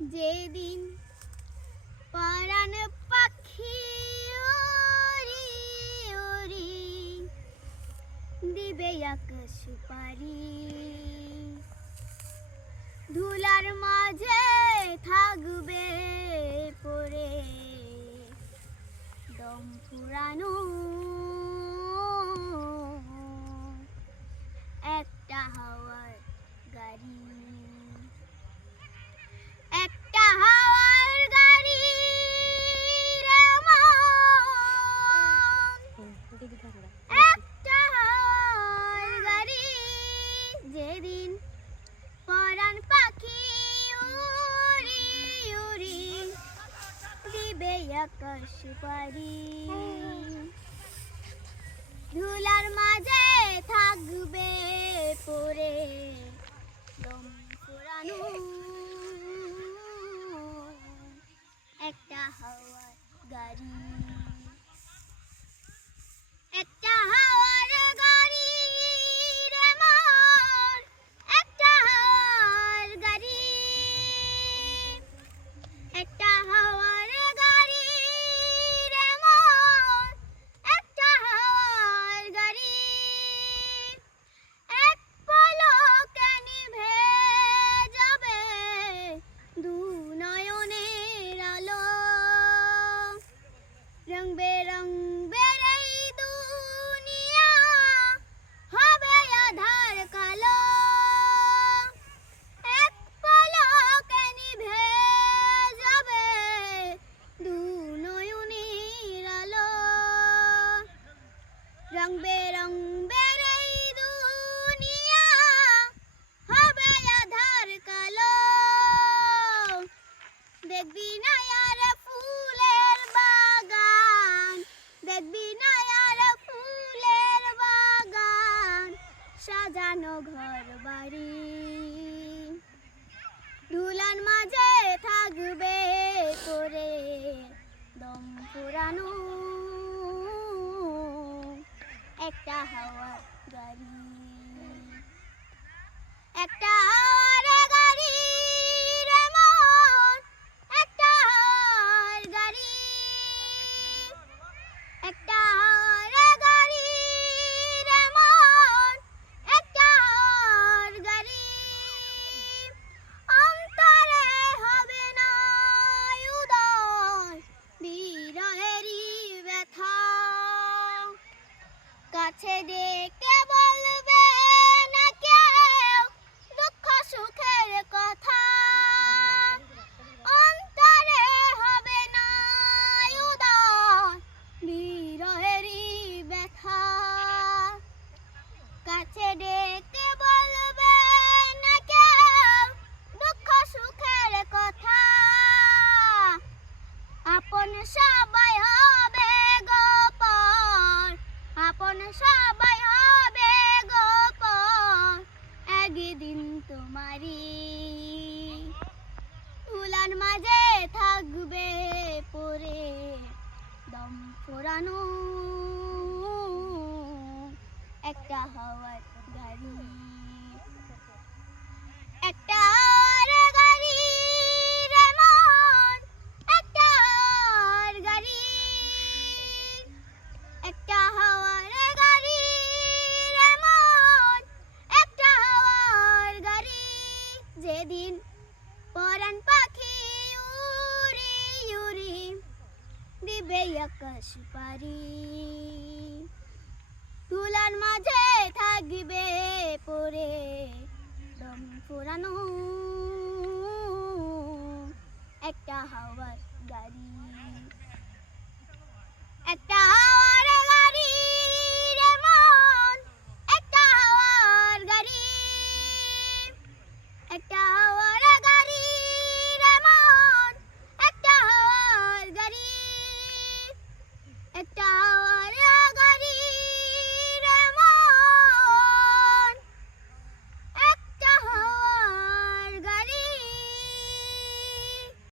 যেদিন পরাণ পাখি উড়ি উড়ি দিবে আকাশ পারি, ধুলার মাঝে থাকবে পড়ে দম ফুরানো একটা হাওয়ার গাড়ি, একটা হাওয়ার গাড়ি রে মন, একটা হাওয়ার গাড়ি। যেদিন পরাণ পাখি উড়ি উড়ি দিবে আকাশ পারি, ধুলার মাঝে থাকবে পড়ে দম ফুরানো একটা হাওয়ার গাড়ি, একটা হাওয়ার গাড়ি রে মন, একটা হাওয়ার গাড়ি, একটা হাওয়ার গাড়ি রে মন, একটা হাওয়ার গাড়ি। এক পলকে নিভে যাবে দু নয়নের আলো, রং বেরঙের এই দুনিয়া হবে আঁধার কালো। এক পলকে নিভে যাবে দু নয়নের আলো, রং বেরঙের এই দুনিয়া হবে আঁধার কালো। দেখবি না আর ফুলের বাগান, দেখবি না আর ফুলের বাগান, সাজানো ঘর বাড়ি, ধুলার মাঝে থাকবে পড়ে দম ফুরানো একটা হাওয়ার গাড়ি, একটা হাওয়ার গাড়ি রে মন, একটা হাওয়ার গাড়ি, একটা হাওয়ার গাড়ি রে মন, একটা হাওয়ার গাড়ি। অন্তরে হবে না উদয় বিরহেরই ব্যথা, কাছে ডেকে বলবে না কেউ দুঃখ সুখের কথা। অন্তরে হবে না উদয় বিরহেরই ব্যথা, কাছে ডেকে বলবে না কেউ দুঃখ সুখের কথা। আপন সবাই হবে গোপন, আপন সবাই হবে গোপন, একদিন তোমারই ধুলার মাঝে থাকবে পড়ে দম ফুরানো একটা হাওয়ার গাড়ি, একটা হাওয়ার গাড়ি রে মন, একটা হাওয়ার গাড়ি, একটা হাওয়ার গাড়ি রে মন, একটা হাওয়ার গাড়ি। যেদিন পরাণ পাখি উড়ি উড়ি দিবে আকাশ পারি, ধুলার মাঝে থাকবে